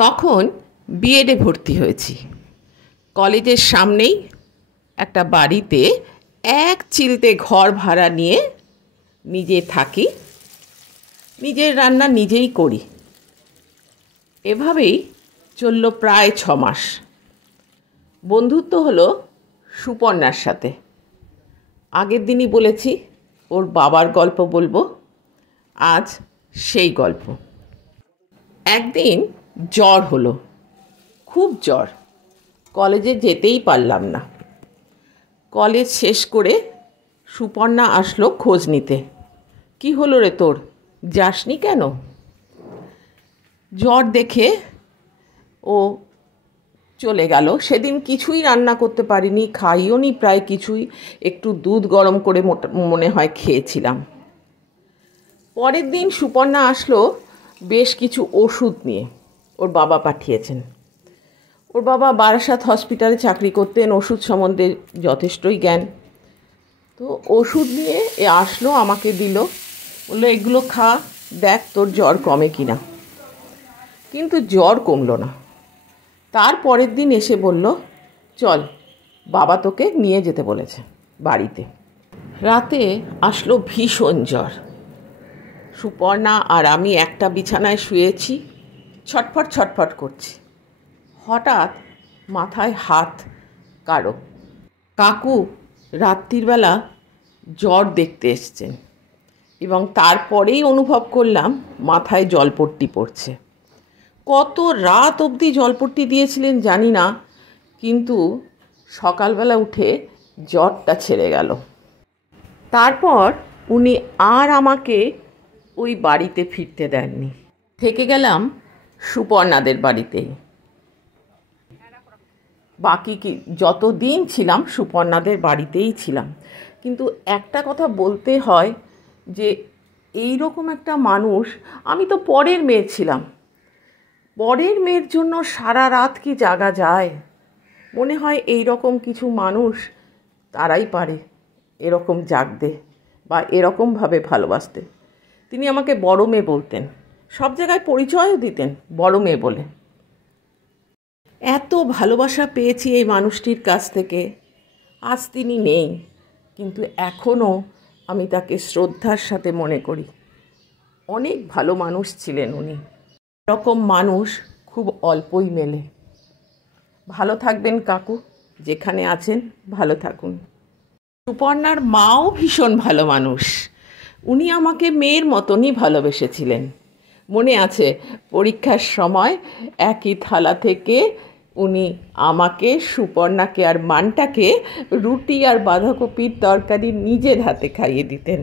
তখন বিএডে ভর্তি হয়েছি। কলেজের সামনেই একটা বাড়িতে এক চিলতে ঘর ভাড়া নিয়ে নিজে থাকি, নিজের রান্না নিজেই করি। এভাবেই চলল প্রায় 6 মাস। বন্ধুত্ব হলো সুপর্ণার সাথে। আগের দিনই বলেছি ওর বাবার গল্প বলবো, আজ সেই গল্প। একদিন জ্বর হলো, খুব জ্বর, কলেজে যেতেই পারলাম না। কলেজ শেষ করে সুপর্ণা আসলো খোঁজ নিতে। কি হলো রে তোর, যাসনি কেন? জ্বর দেখে ও চলে গেল। সেদিন কিছুই রান্না করতে পারিনি, খাইও নি প্রায় কিছুই, একটু দুধ গরম করে মনে হয় খেয়েছিলাম। পরের দিন সুপর্ণা আসলো বেশ কিছু ওষুধ নিয়ে, ওর বাবা পাঠিয়েছেন। ওর বাবা বারাসাত হসপিটালে চাকরি করতেন, ওষুধ সম্বন্ধে যথেষ্টই জ্ঞান। তো ওষুধ নিয়ে আসলো, আমাকে দিল, বললো এগুলো খা, দেখ তোর জ্বর কমে কিনা। কিন্তু জ্বর কমলো না। তার পরের দিন এসে বলল, চল বাবা তোকে নিয়ে যেতে বলেছে বাড়িতে। রাতে আসলো ভীষণ জ্বর। সুপর্ণা আর আমি একটা বিছানায় শুয়েছি, ছটফট ছটফট করছি। হঠাৎ মাথায় হাত কারো। কাকু রাত্রিবেলা জ্বর দেখতে এসছেন এবং তারপরেই অনুভব করলাম মাথায় জলপট্টি পড়ছে। কত রাত অবধি জলপট্টি দিয়েছিলেন জানি না, কিন্তু সকালবেলা উঠে জ্বরটা ছেড়ে গেল। তারপর উনি আর আমাকে ওই বাড়িতে ফিরতে দেননি, থেকে গেলাম সুপর্ণাদের বাড়িতেই। বাকি যতদিন ছিলাম সুপর্ণাদের বাড়িতেই ছিলাম। কিন্তু একটা কথা বলতে হয় যে এই রকম একটা মানুষ, আমি তো পরের মেয়ে ছিলাম, পরের মেয়ের জন্য সারা রাত কি জাগা যায়? মনে হয় এই রকম কিছু মানুষ, তারাই পারে এরকম জাগতে বা এরকমভাবে ভালোবাসতে। তিনি আমাকে বড় মেয়ে বলতেন, সব জায়গায় পরিচয়ও দিতেন বড় মেয়ে বলে। এত ভালোবাসা পেয়েছি এই মানুষটির কাছ থেকে। আজ তিনি নেই, কিন্তু এখনও আমি তাকে শ্রদ্ধার সাথে মনে করি। অনেক ভালো মানুষ ছিলেন উনি। এরকম মানুষ খুব অল্পই মেলে। ভালো থাকবেন কাকু, যেখানে আছেন ভালো থাকুন। সুপর্ণার মাও ভীষণ ভালো মানুষ। উনি আমাকে মেয়ের মতনই ভালোবেসেছিলেন। মনে আছে পরীক্ষার সময় একই থালা থেকে উনি আমাকে, সুপর্ণাকে আর মানটাকে রুটি আর বাঁধাকপির তরকারি নিজের হাতে খাইয়ে দিতেন।